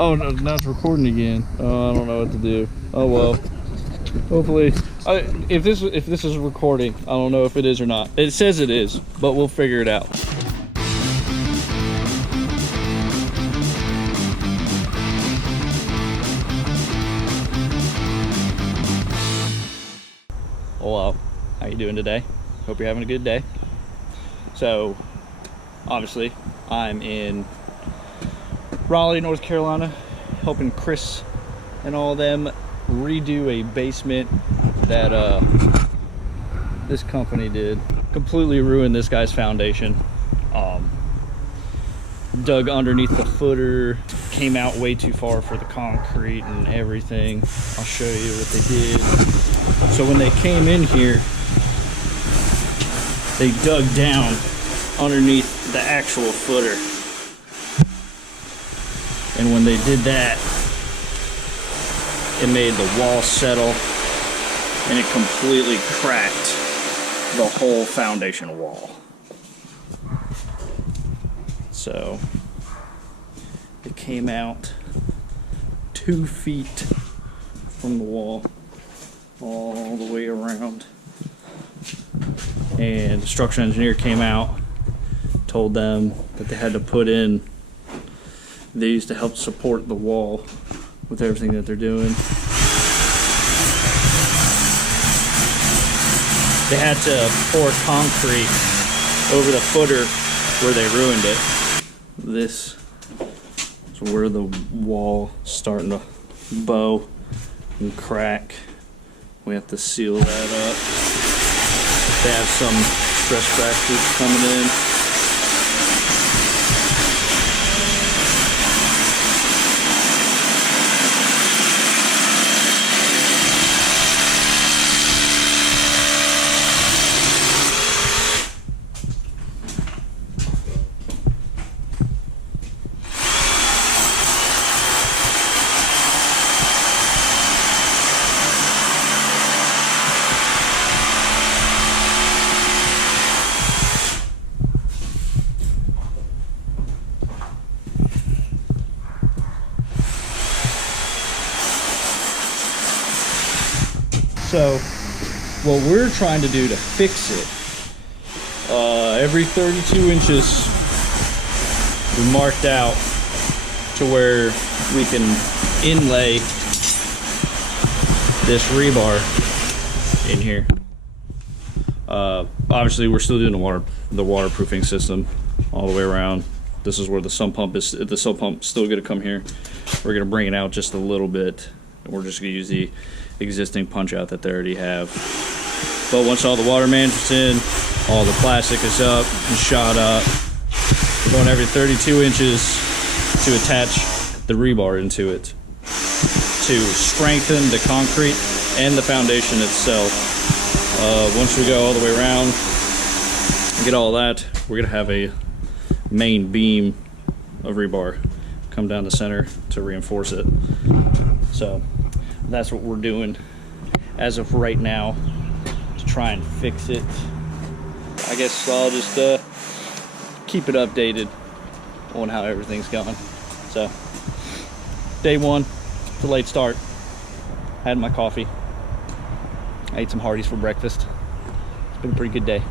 Oh no, now it's recording again. Oh, I don't know what to do. Oh well. Hopefully, if this is recording, I don't know if it is or not. It says it is, but we'll figure it out. Hello, how you doing today? Hope you're having a good day. So, obviously, I'm in Raleigh, North Carolina, helping Chris and all them redo a basement that this company did. Completely ruined this guy's foundation. Dug underneath the footer, came out way too far for the concrete and everything. I'll show you what they did. So when they came in here, they dug down underneath the actual footer. And when they did that, it made the wall settle and it completely cracked the whole foundation wall. So it came out 2 feet from the wall all the way around. And the structural engineer came out, told them that they had to put in these to help support the wall with everything that they're doing. They had to pour concrete over the footer where they ruined it. This is where the wall starting to bow and crack. We have to seal that up. They have some stress fractures coming in. So what we're trying to do to fix it, every 32 inches we marked out to where we can inlay this rebar in here. Obviously we're still doing the waterproofing system all the way around. This is where the sump pump is. The sump pump's still gonna come here. We're gonna bring it out just a little bit. We're just gonna use the existing punch out that they already have. But once all the water management's in, all the plastic is up and shot up, we're going every 32 inches to attach the rebar into it to strengthen the concrete and the foundation itself. Once we go all the way around and get all that, we're gonna have a main beam of rebar come down the center to reinforce it. So that's what we're doing as of right now to try and fix it. I guess I'll just keep it updated on how everything's going. So day one, it's a late start. Had my coffee. I ate some Hardee's for breakfast. It's been a pretty good day.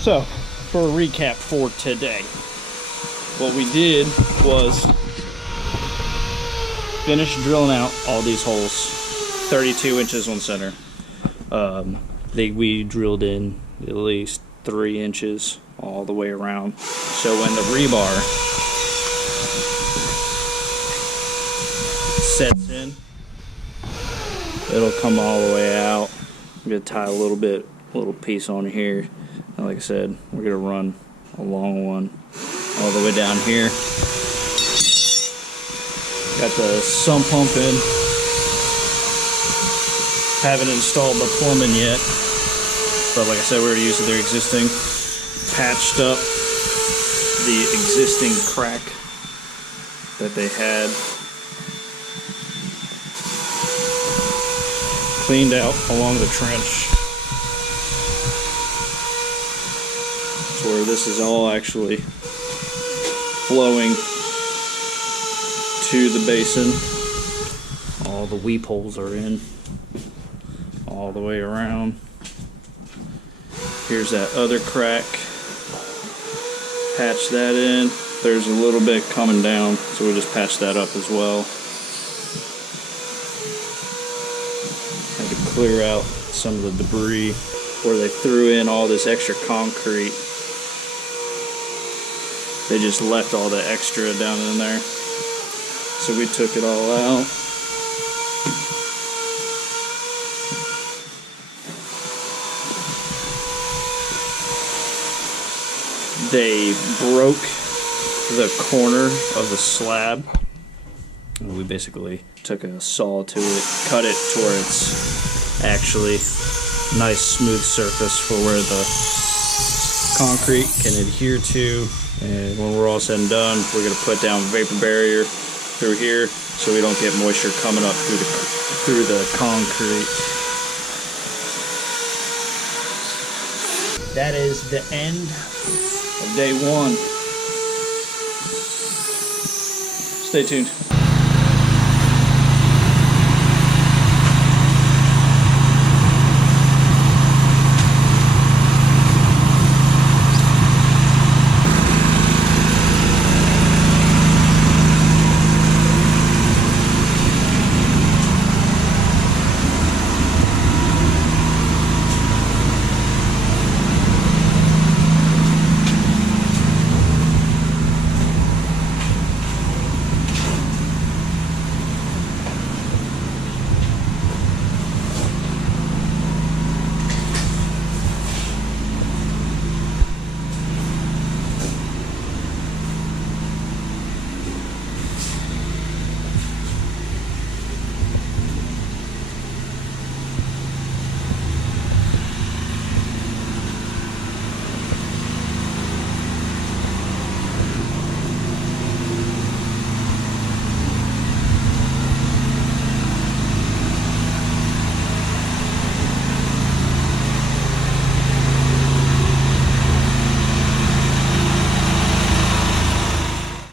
So for a recap for today, what we did was finished drilling out all these holes, 32 inches on center. We drilled in at least 3 inches all the way around. So when the rebar sets in, it'll come all the way out. I'm gonna tie a little piece on here. And like I said, we're gonna run a long one all the way down here. Got the sump pump in. Haven't installed the plumbing yet. But like I said, we're already using their existing. Patched up the existing crack that they had. Cleaned out along the trench. So where this is all actually flowing into the basin. All the weep holes are in, all the way around. Here's that other crack. Patch that in. There's a little bit coming down, so we just patched that up as well. Had to clear out some of the debris where they threw in all this extra concrete. They just left all the extra down in there. So we took it all out. They broke the corner of the slab. And we basically took a saw to it, cut it to where it's actually nice smooth surface for where the concrete can adhere to. And when we're all said and done, we're going to put down vapor barrier through here so we don't get moisture coming up through the concrete. That is the end of day one. Stay tuned.